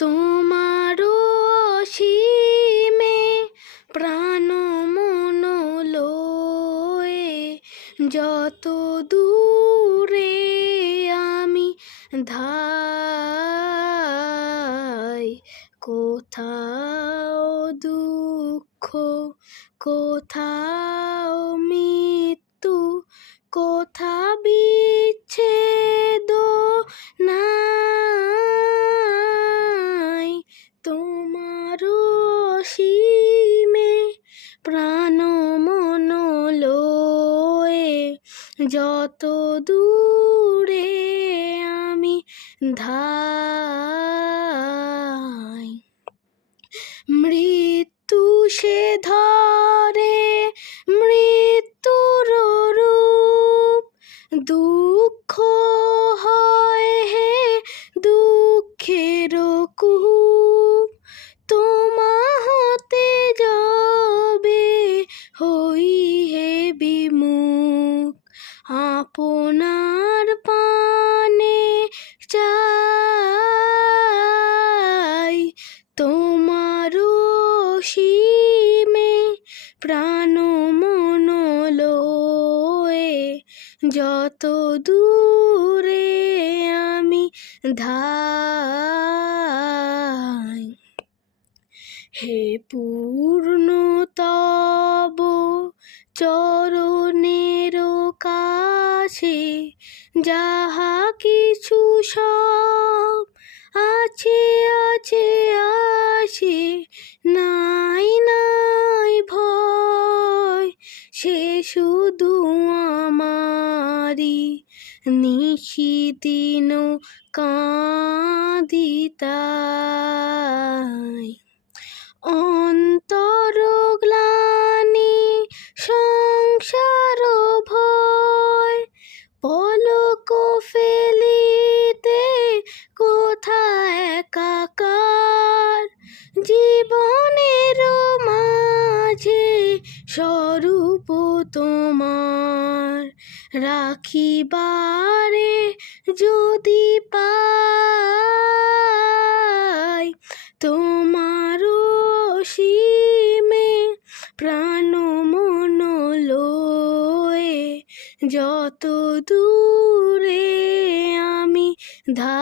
তোমারও অসীমে প্রাণ মন লয়ে যত দূরে আমি ধাই, কোথাও দুঃখ, কোথাও মৃত্যু, কোথা বিচ্ছেদ নাই। তোমার অসীমে প্রাণ মন লয়ে যত দূরে আমি ধাই, মৃত্যু সে ধরে মৃত্যুর রূপ, দুঃখ হয় হে দুঃখের কূপ, তোমা হতে যাবে হই হে বিমুখ, আপনার পানে চাই। তোমার অসীমে প্রাণ মন লয়ে যত দূরে আমি ধাই, হে পূর্ণ তব চরণের কাছে যাহা কিছু সব আছে আছে আছে, নাই নাই ভয়, সে শুধু আমারি নিশিদিন কাঁদিতাই। অন্তর গ্লানি সংসার ভয়, পলক ফেলিতে কোথা একাকার, জীবনের মাঝে স্বরূপ তোমার রাখিবারে যদি পাই। তোমার অসীমে প্রাণ মন লয়ে যত দূরে আমি ধাই।